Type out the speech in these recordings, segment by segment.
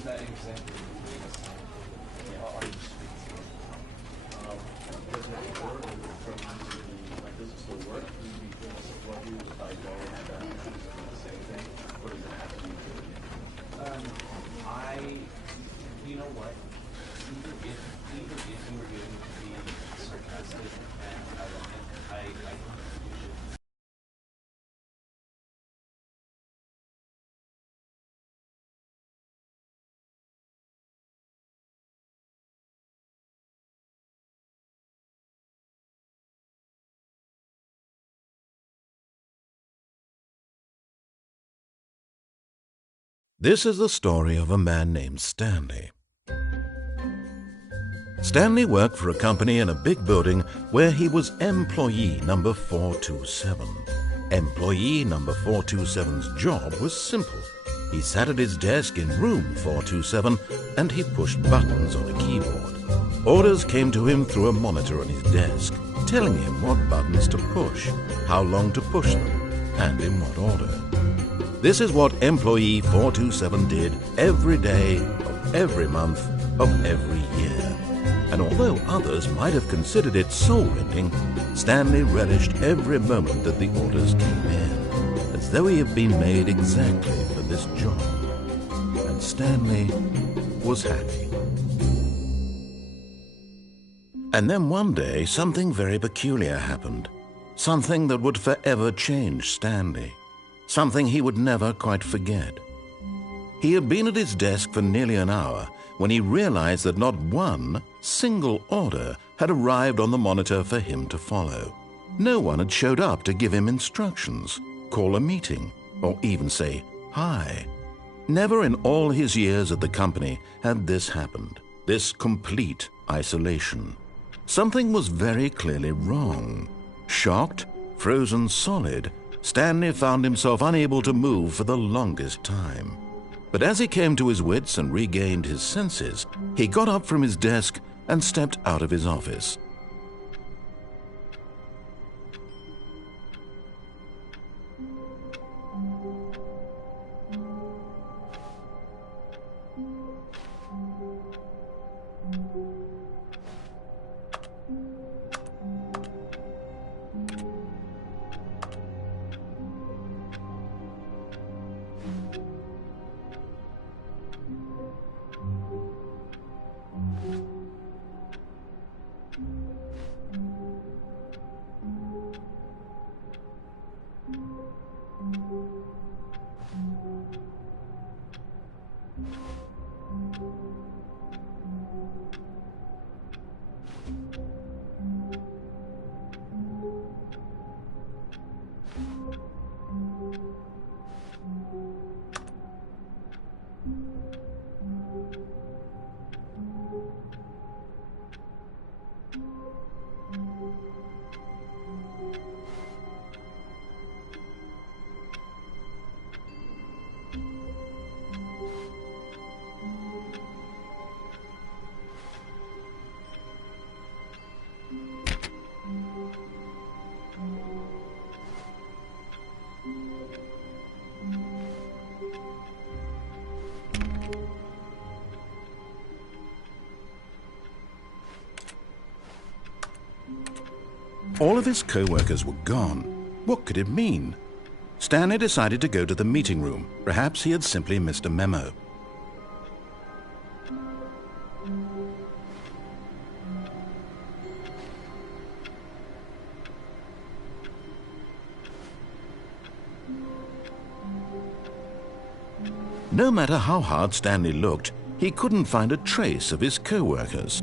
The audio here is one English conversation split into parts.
with that example you gave us, are you speaking? Does it work does it still work? Do you feel support you if I go and the same thing? Or does it have to be You know what? Even if you were going to be sarcastic and ironic, I think you should. This is the story of a man named Stanley. Stanley worked for a company in a big building where he was employee number 427. Employee number 427's job was simple. He sat at his desk in room 427 and he pushed buttons on a keyboard. Orders came to him through a monitor on his desk, telling him what buttons to push, how long to push them, and in what order. This is what employee 427 did every day of every month of every year. And although others might have considered it soul-rending, Stanley relished every moment that the orders came in, as though he had been made exactly for this job. And Stanley was happy. And then one day, something very peculiar happened. Something that would forever change Stanley. Something he would never quite forget. He had been at his desk for nearly an hour when he realized that not one single order had arrived on the monitor for him to follow. No one had showed up to give him instructions, call a meeting, or even say hi. Never in all his years at the company had this happened, this complete isolation. Something was very clearly wrong. Shocked, frozen solid, Stanley found himself unable to move for the longest time. But as he came to his wits and regained his senses, he got up from his desk and stepped out of his office. All of his co-workers were gone. What could it mean? Stanley decided to go to the meeting room. Perhaps he had simply missed a memo. No matter how hard Stanley looked, he couldn't find a trace of his co-workers.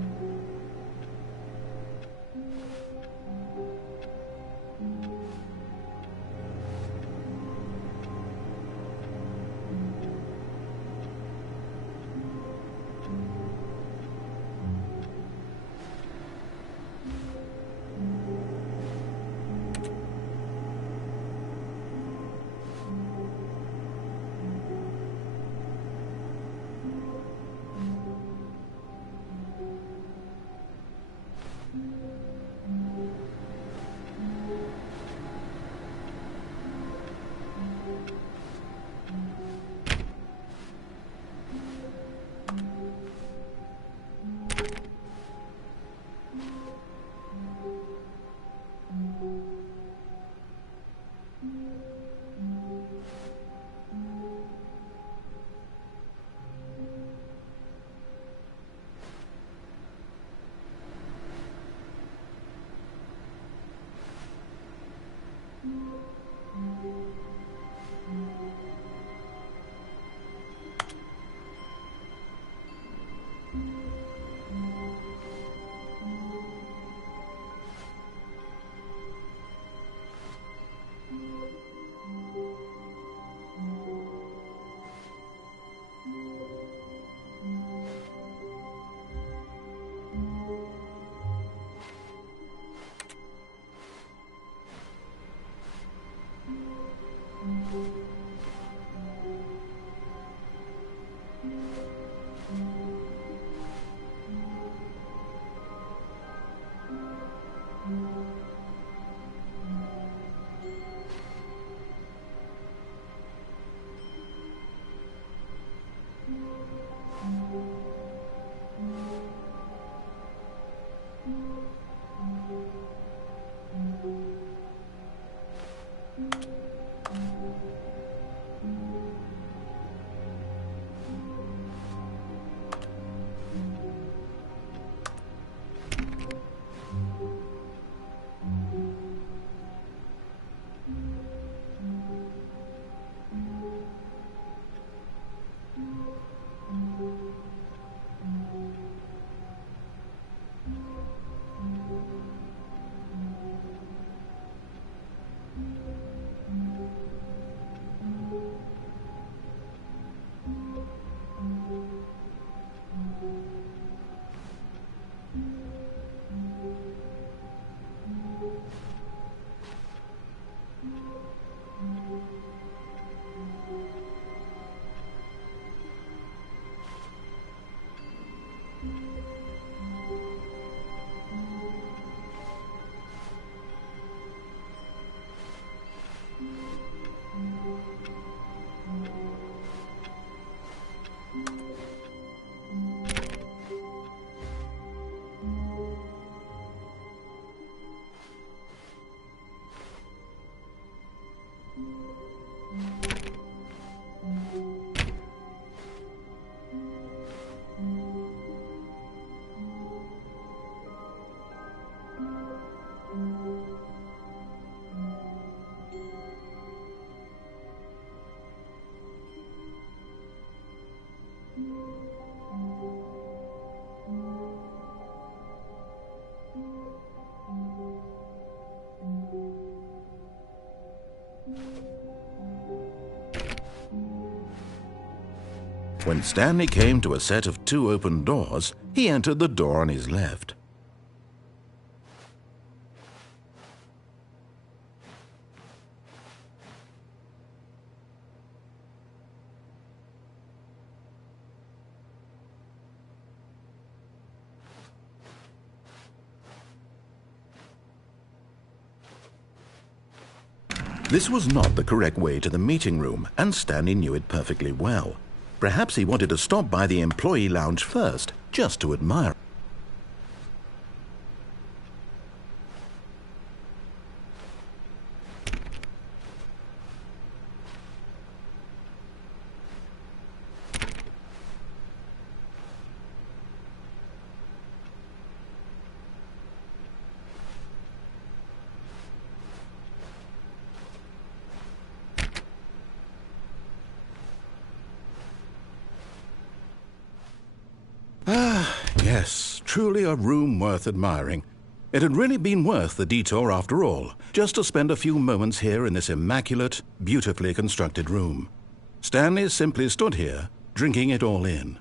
When Stanley came to a set of 2 open doors, he entered the door on his left. This was not the correct way to the meeting room, and Stanley knew it perfectly well. Perhaps he wanted to stop by the employee lounge first, just to admire. Yes, truly a room worth admiring. It had really been worth the detour after all, just to spend a few moments here in this immaculate, beautifully constructed room. Stanley simply stood here, drinking it all in.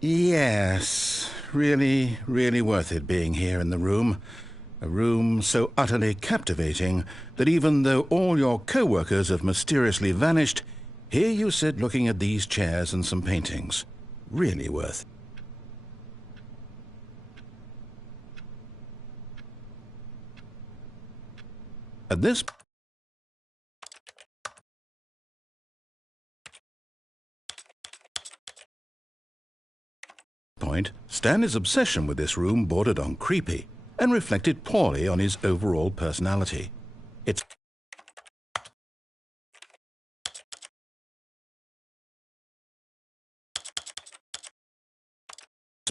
Yes, really, really worth it being here in the room. A room so utterly captivating that even though all your co-workers have mysteriously vanished, here you sit looking at these chairs and some paintings. Really worth it. At this point, Stanley's obsession with this room bordered on creepy and reflected poorly on his overall personality. It's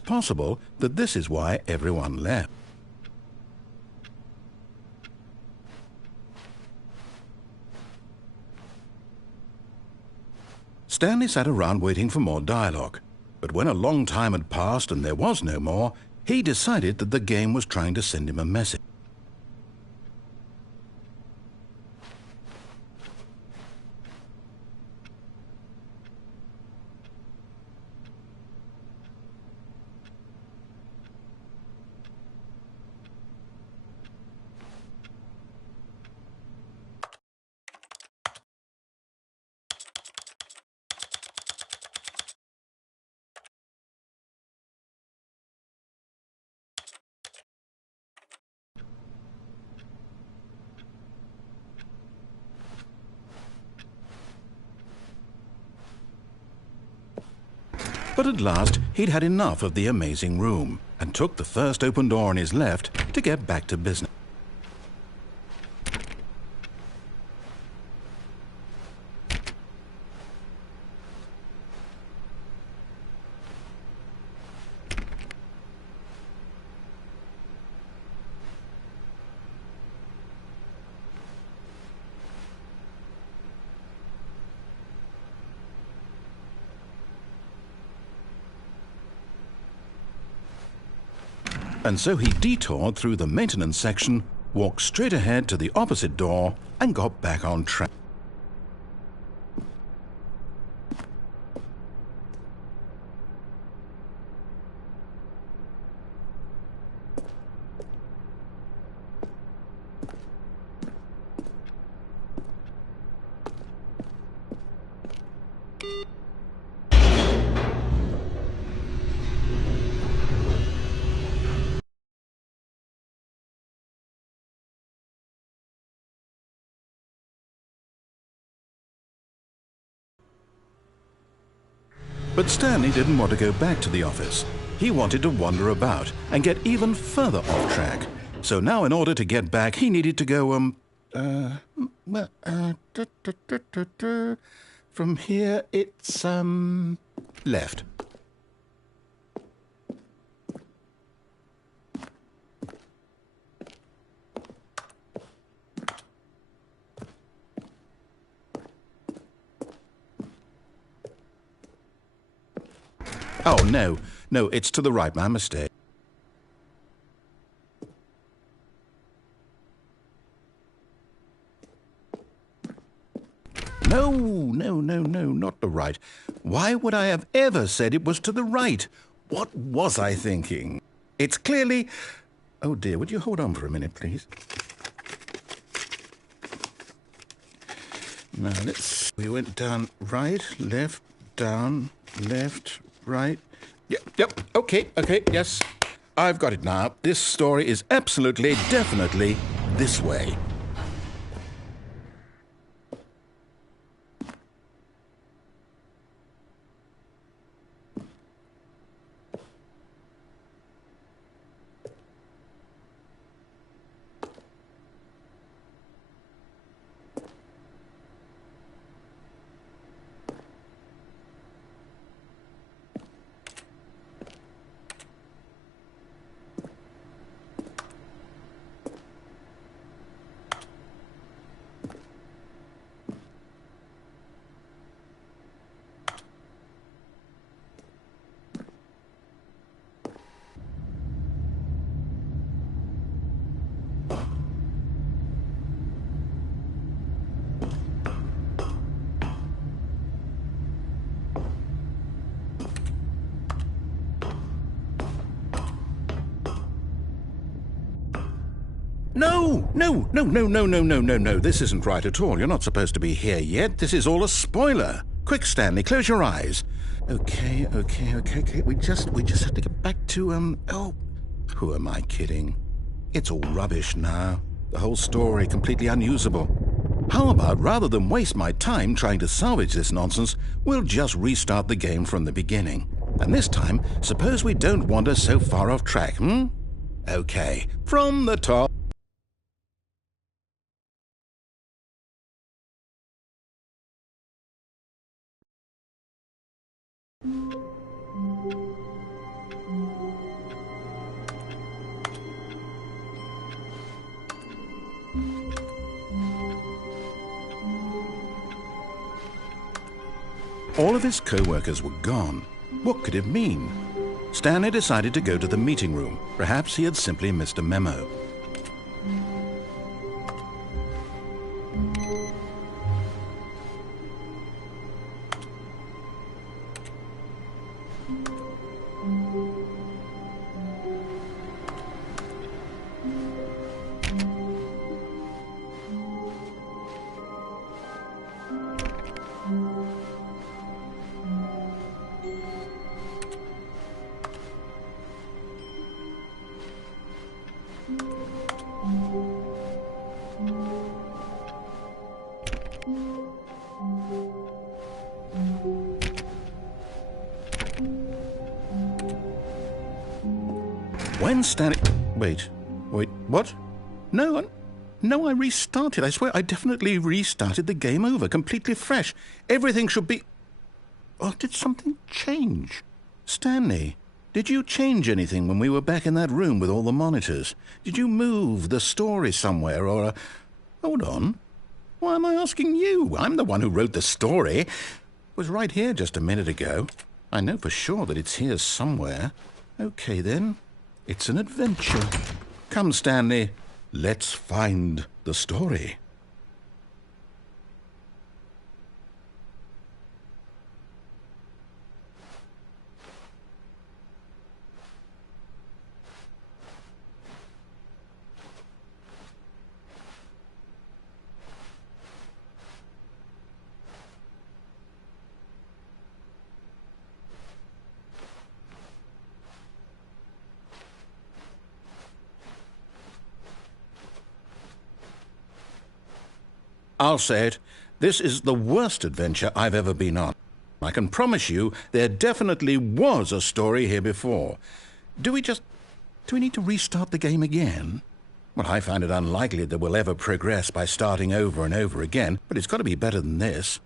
possible that this is why everyone left. Stanley sat around waiting for more dialogue, but when a long time had passed and there was no more, he decided that the game was trying to send him a message. But at last, he'd had enough of the amazing room and took the first open door on his left to get back to business. And so he detoured through the maintenance section, walked straight ahead to the opposite door, and got back on track. But Stanley didn't want to go back to the office. He wanted to wander about and get even further off track. So now in order to get back, he needed to go, from here it's, left. Oh, no, it's to the right, my mistake. No, not the right. Why would I have ever said it was to the right? What was I thinking? It's clearly... Oh dear, would you hold on for a minute, please? Now, we went down right, left, down, left, right. Yep, okay, yes. I've got it now. This story is absolutely, definitely this way. No. This isn't right at all. You're not supposed to be here yet. This is all a spoiler. Quick, Stanley, close your eyes. Okay. We just have to get back to, oh, who am I kidding? It's all rubbish now. The whole story completely unusable. How about, rather than waste my time trying to salvage this nonsense, we'll just restart the game from the beginning. And this time, suppose we don't wander so far off track, Okay, from the top. All of his co-workers were gone. What could it mean? Stanley decided to go to the meeting room. Perhaps he had simply missed a memo. when Stanley... Wait, what? No, I restarted. I swear, I definitely restarted the game over, completely fresh. Everything should be... Oh, did something change? Stanley, did you change anything when we were back in that room with all the monitors? Did you move the story somewhere, or... Hold on. Why am I asking you? I'm the one who wrote the story. It was right here just a minute ago. I know for sure that it's here somewhere. Okay, then. It's an adventure. Come, Stanley. Let's find the story. I'll say it. This is the worst adventure I've ever been on. I can promise you there definitely was a story here before. Do we need to restart the game again? Well, I find it unlikely that we'll ever progress by starting over and over again, but it's got to be better than this.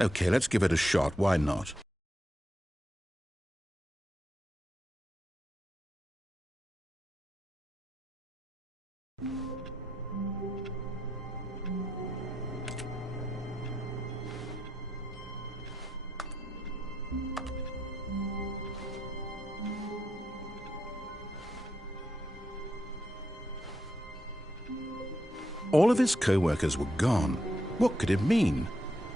Okay, let's give it a shot. Why not? All of his co-workers were gone. What could it mean?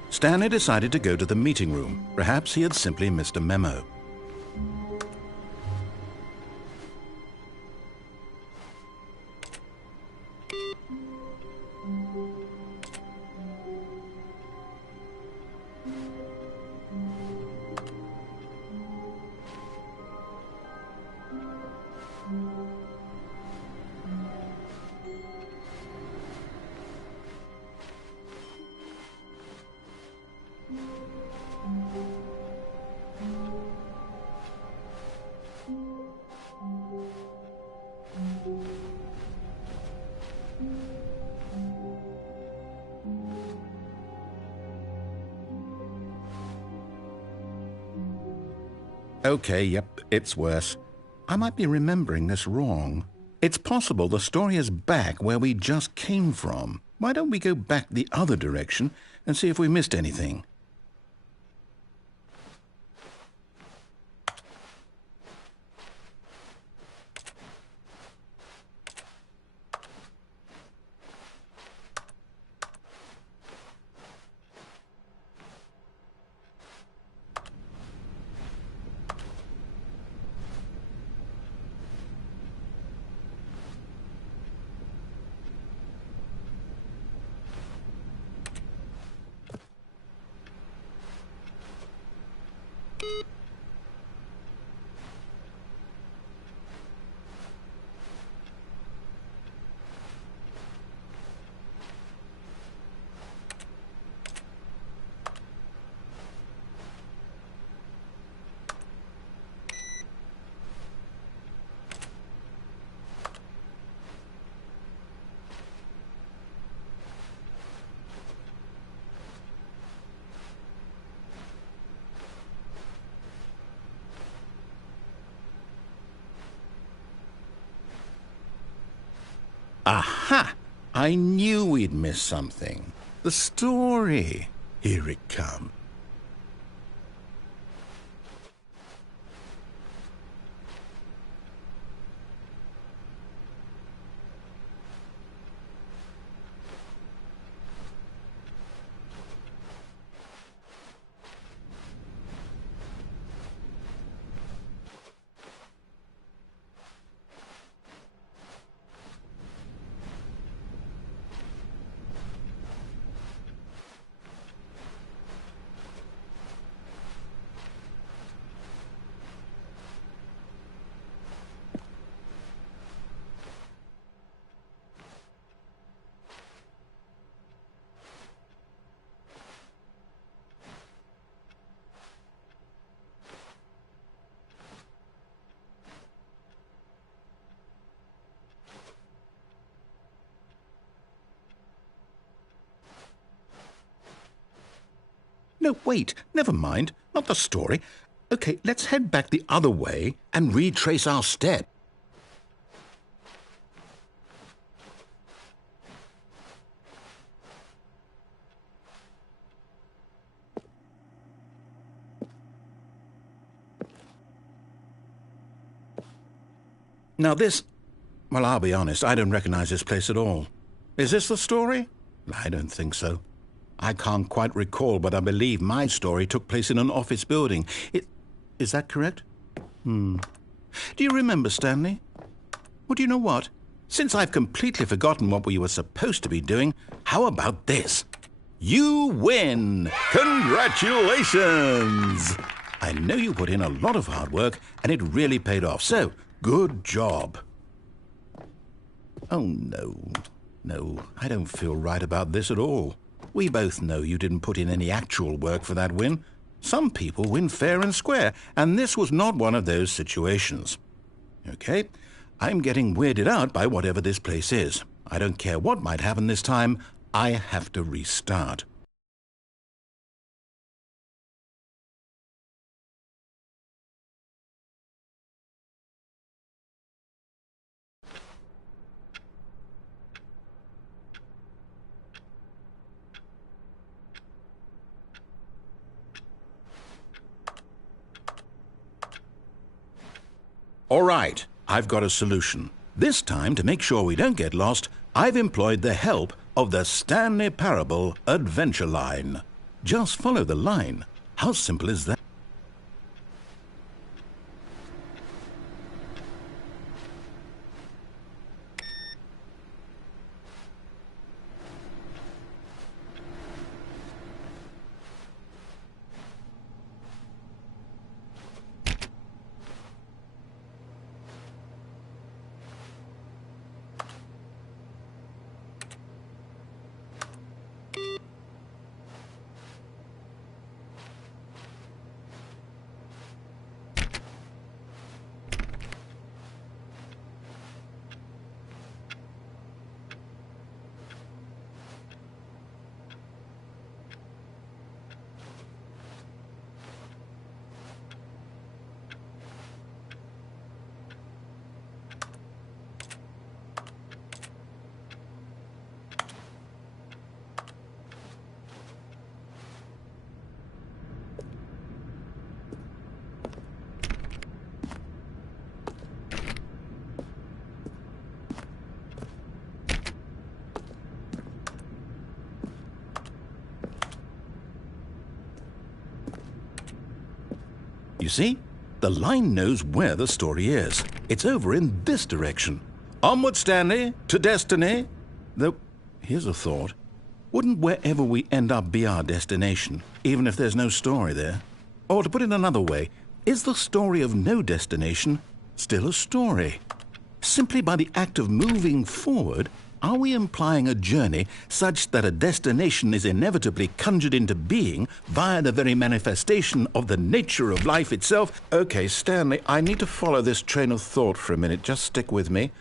Stanley decided to go to the meeting room. Perhaps he had simply missed a memo. Okay, yep, it's worse. I might be remembering this wrong. It's possible the story is back where we just came from. Why don't we go back the other direction and see if we missed anything? Aha! I knew we'd miss something. The story. Here it comes. No, wait, never mind. Not the story. Okay, let's head back the other way and retrace our steps. Now this... Well, I'll be honest, I don't recognize this place at all. Is this the story? I don't think so. I can't quite recall, but I believe my story took place in an office building. Is that correct? Do you remember, Stanley? Well, do you know what? Since I've completely forgotten what we were supposed to be doing, how about this? You win! Congratulations! I know you put in a lot of hard work, and it really paid off, so good job. Oh, no. No, I don't feel right about this at all. We both know you didn't put in any actual work for that win. Some people win fair and square, and this was not one of those situations. Okay, I'm getting weirded out by whatever this place is. I don't care what might happen this time. I have to restart. All right, I've got a solution. This time, to make sure we don't get lost, I've employed the help of the Stanley Parable Adventure Line. Just follow the line. How simple is that? You see, the line knows where the story is. It's over in this direction. Onward, Stanley, to destiny. Though, here's a thought. Wouldn't wherever we end up be our destination, even if there's no story there? Or to put it another way, is the story of no destination still a story? Simply by the act of moving forward, are we implying a journey such that a destination is inevitably conjured into being via the very manifestation of the nature of life itself? Okay, Stanley, I need to follow this train of thought for a minute. Just stick with me.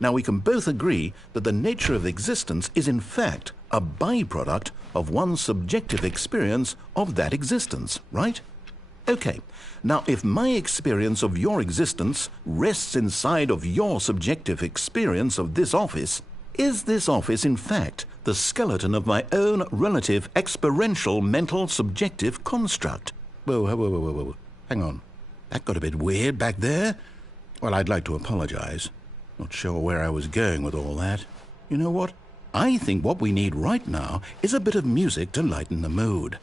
Now, we can both agree that the nature of existence is in fact a byproduct of one's subjective experience of that existence, right? Okay, now if my experience of your existence rests inside of your subjective experience of this office, is this office in fact the skeleton of my own relative experiential mental subjective construct? Whoa. Hang on. That got a bit weird back there. Well, I'd like to apologize. Not sure where I was going with all that. You know what? I think what we need right now is a bit of music to lighten the mood.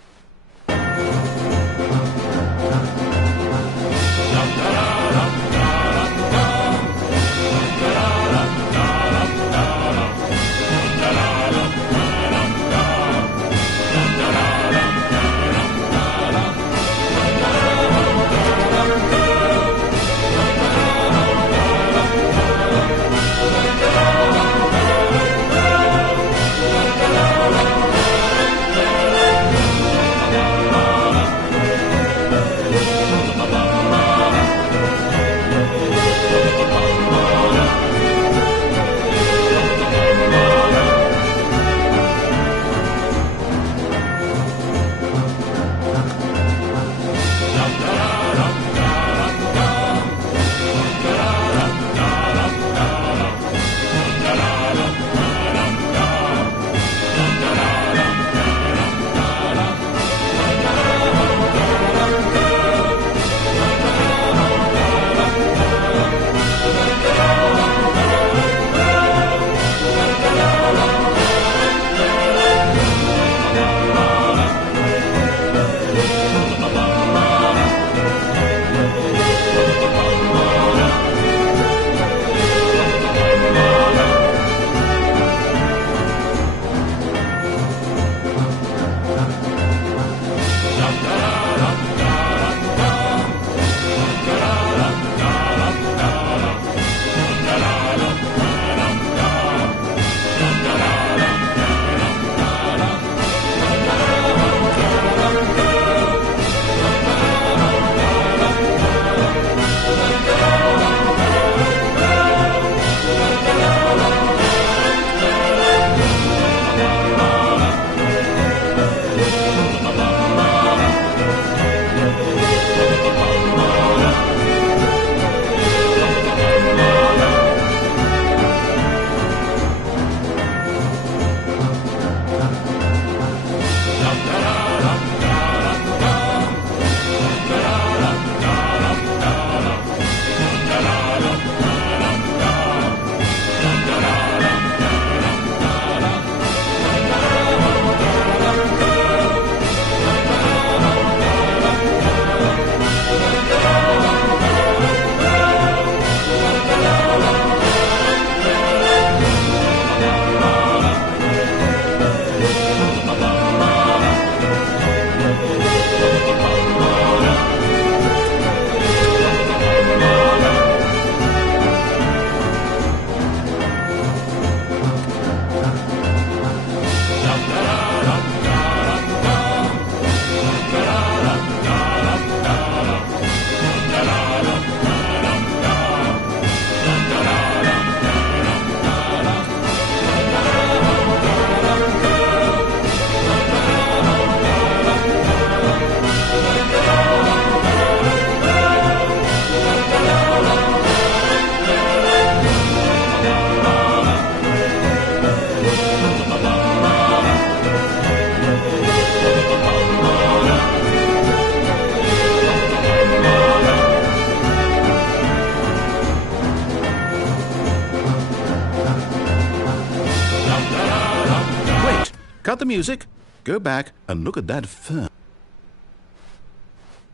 cut the music, go back and look at that fern.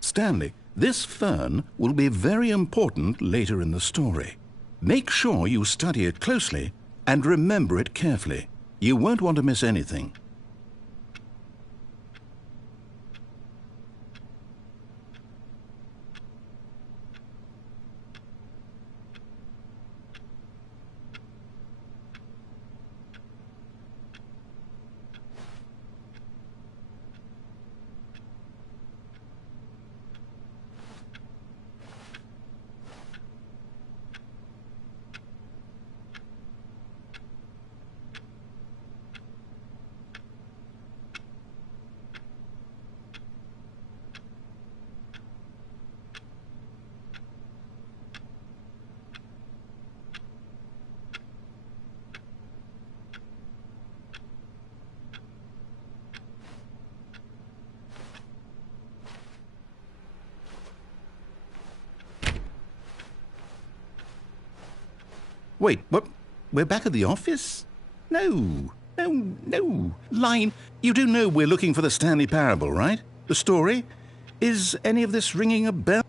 Stanley, this fern will be very important later in the story. Make sure you study it closely and remember it carefully. You won't want to miss anything. Wait, what? We're back at the office? No. Line, you do know we're looking for the Stanley Parable, right? The story? Is any of this ringing a bell?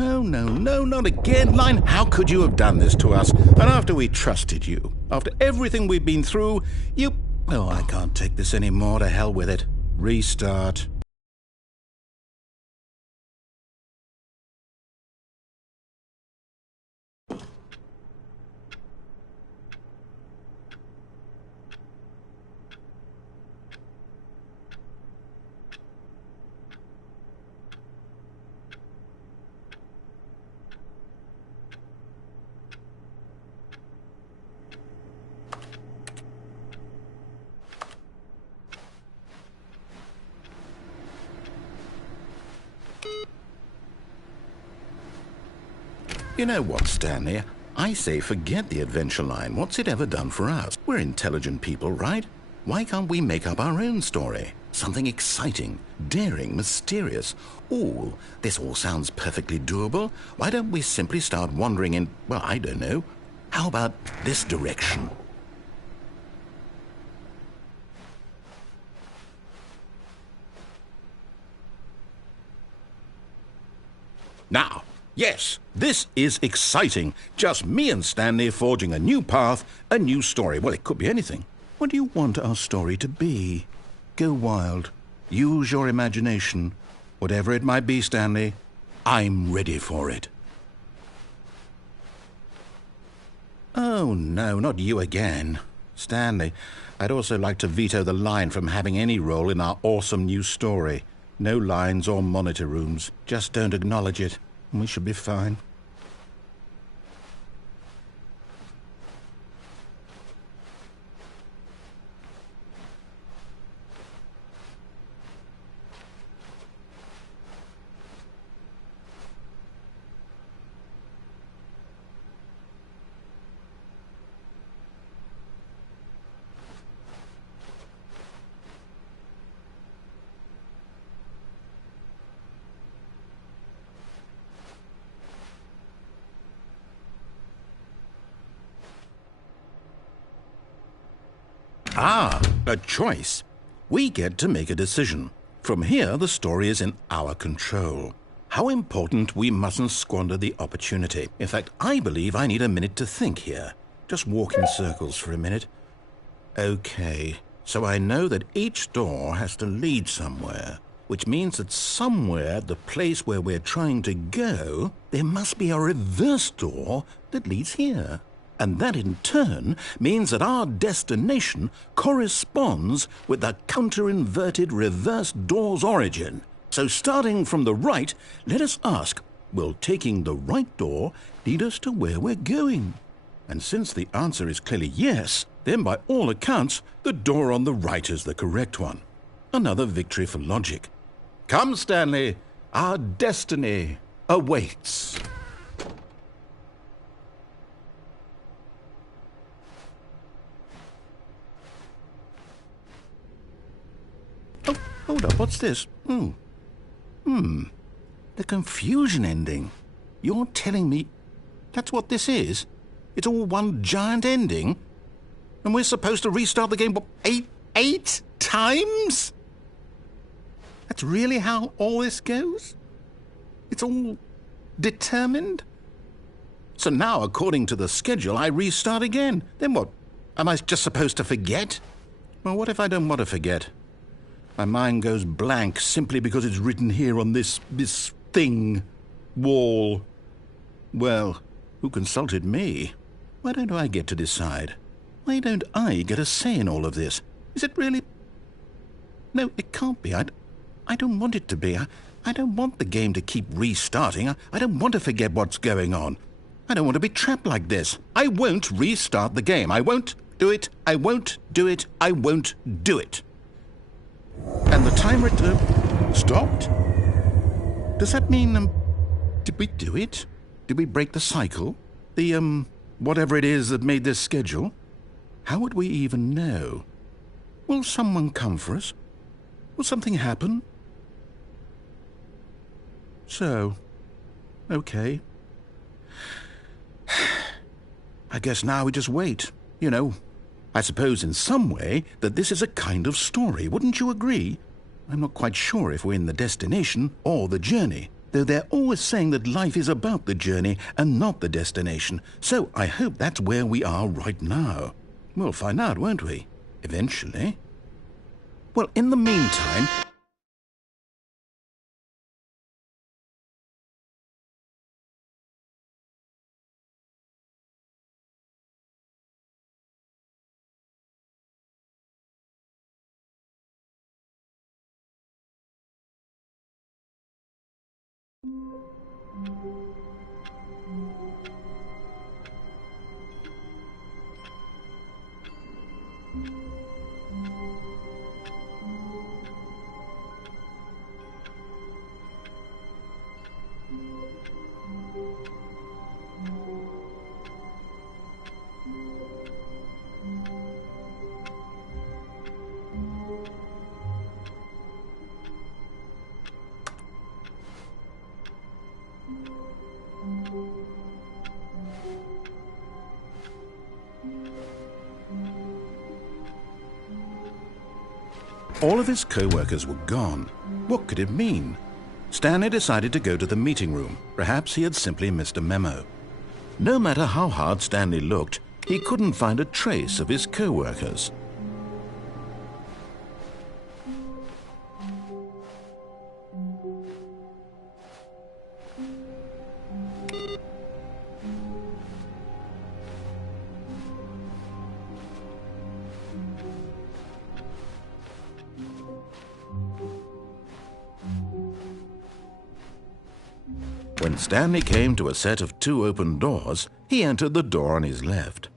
Oh, no, not again. Line, how could you have done this to us? And after we trusted you, after everything we've been through, you... Oh, I can't take this anymore. To hell with it. Restart. You know what, Stanley? I say forget the adventure line. What's it ever done for us? We're intelligent people, right? Why can't we make up our own story? Something exciting, daring, mysterious. Ooh, this all sounds perfectly doable. Why don't we simply start wandering in, well, I don't know. How about this direction? Now, yes, this is exciting. Just me and Stanley forging a new path, a new story. Well, it could be anything. What do you want our story to be? Go wild. Use your imagination. Whatever it might be, Stanley, I'm ready for it. Oh, no, not you again. Stanley, I'd also like to veto the line from having any role in our awesome new story. No lines or monitor rooms. Just don't acknowledge it, and we should be fine. Ah, a choice. We get to make a decision. From here, the story is in our control. How important we mustn't squander the opportunity. In fact, I believe I need a minute to think here. Just walk in circles for a minute. Okay, so I know that each door has to lead somewhere, which means that somewhere, the place where we're trying to go, there must be a reverse door that leads here. And that in turn means that our destination corresponds with the counter-inverted reverse door's origin. So starting from the right, let us ask, will taking the right door lead us to where we're going? And since the answer is clearly yes, Then by all accounts, the door on the right is the correct one. Another victory for logic. Come, Stanley, our destiny awaits. Oh, hold up, what's this? The confusion ending. You're telling me that's what this is? It's all one giant ending? And we're supposed to restart the game, what, eight times? That's really how all this goes? It's all determined? So now, according to the schedule, I restart again. Then what? Am I just supposed to forget? Well, what if I don't want to forget? My mind goes blank simply because it's written here on this thing, wall. Well, who consulted me? Why don't I get to decide? Why don't I get a say in all of this? Is it really? No, it can't be. I don't want it to be. I don't want the game to keep restarting. I don't want to forget what's going on. I don't want to be trapped like this. I won't restart the game. I won't do it. I won't do it. I won't do it. And the timer stopped? Does that mean, did we do it? Did we break the cycle? The, whatever it is that made this schedule? How would we even know? Will someone come for us? Will something happen? So, okay. I guess now we just wait, you know. I suppose in some way that this is a kind of story, wouldn't you agree? I'm not quite sure if we're in the destination or the journey, though they're always saying that life is about the journey and not the destination, so I hope that's where we are right now. We'll find out, won't we? Eventually. Well, in the meantime... All of his co-workers were gone. What could it mean? Stanley decided to go to the meeting room. Perhaps he had simply missed a memo. No matter how hard Stanley looked, he couldn't find a trace of his co-workers. When Stanley came to a set of 2 open doors, he entered the door on his left.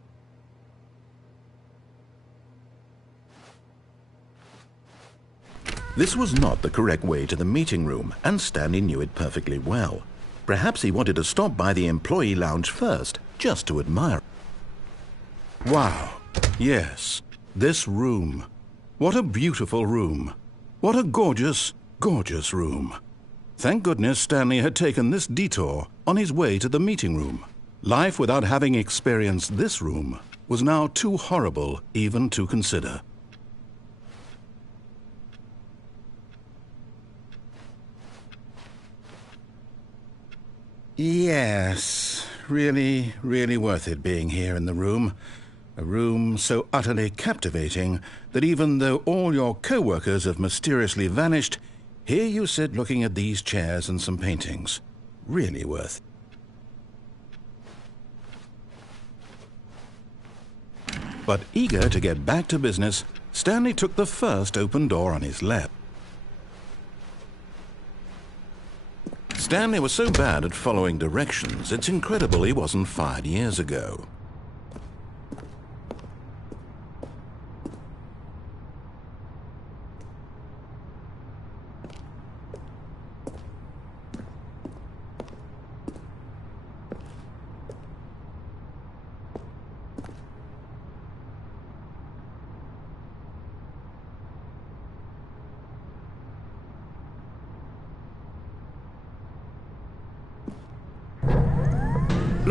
This was not the correct way to the meeting room, and Stanley knew it perfectly well. Perhaps he wanted to stop by the employee lounge first, just to admire. Wow, yes, this room. What a beautiful room. What a gorgeous, gorgeous room. Thank goodness Stanley had taken this detour on his way to the meeting room. Life without having experienced this room was now too horrible even to consider. Yes, really, really worth it being here in the room. A room so utterly captivating that even though all your co-workers have mysteriously vanished, here you sit looking at these chairs and some paintings. Really worth it. But eager to get back to business, Stanley took the first open door on his left. Stanley was so bad at following directions, it's incredible he wasn't fired years ago.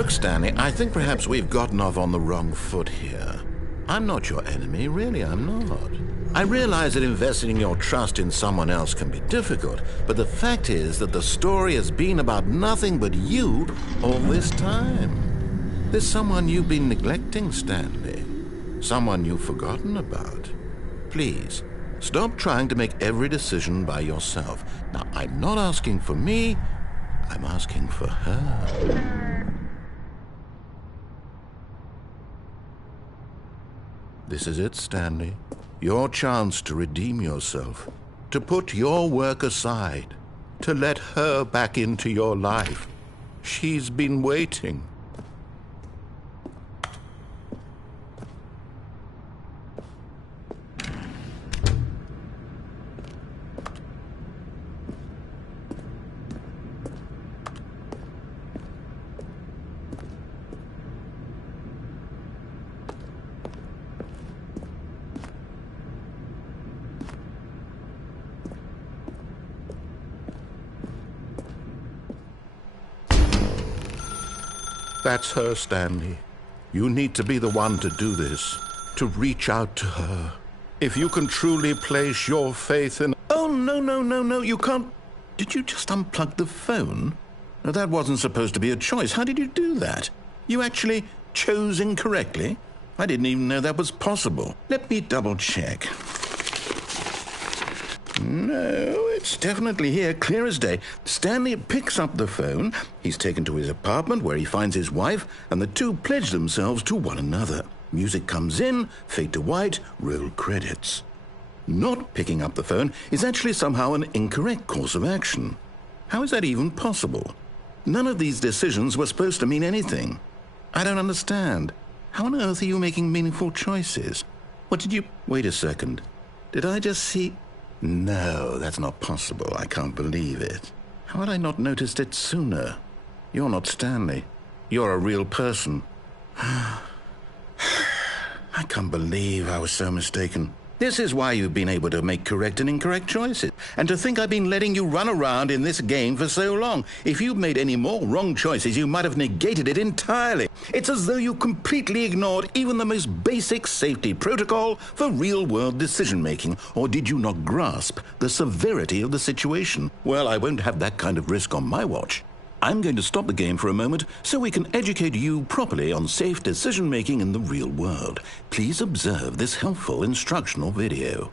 Look, Stanley, I think perhaps we've gotten off on the wrong foot here. I'm not your enemy, really, I'm not. I realize that investing your trust in someone else can be difficult, but the fact is that the story has been about nothing but you all this time. There's someone you've been neglecting, Stanley. Someone you've forgotten about. Please, stop trying to make every decision by yourself. Now, I'm not asking for me, I'm asking for her. This is it, Stanley. Your chance to redeem yourself, to put your work aside, to let her back into your life. She's been waiting. That's her, Stanley. You need to be the one to do this, to reach out to her. If you can truly place your faith in... Oh, no, you can't... Did you just unplug the phone? No, that wasn't supposed to be a choice. How did you do that? You actually chose incorrectly? I didn't even know that was possible. Let me double check. No, it's definitely here, clear as day. Stanley picks up the phone. He's taken to his apartment where he finds his wife, and the two pledge themselves to one another. Music comes in, fade to white, roll credits. Not picking up the phone is actually somehow an incorrect course of action. How is that even possible? None of these decisions were supposed to mean anything. I don't understand. How on earth are you making meaningful choices? What did you... Wait a second. Did I just see... No, that's not possible. I can't believe it. How had I not noticed it sooner? You're not Stanley. You're a real person. I can't believe I was so mistaken. This is why you've been able to make correct and incorrect choices. And to think I've been letting you run around in this game for so long. If you'd made any more wrong choices, you might have negated it entirely. It's as though you completely ignored even the most basic safety protocol for real-world decision-making. Or did you not grasp the severity of the situation? Well, I won't have that kind of risk on my watch. I'm going to stop the game for a moment so we can educate you properly on safe decision-making in the real world. Please observe this helpful instructional video.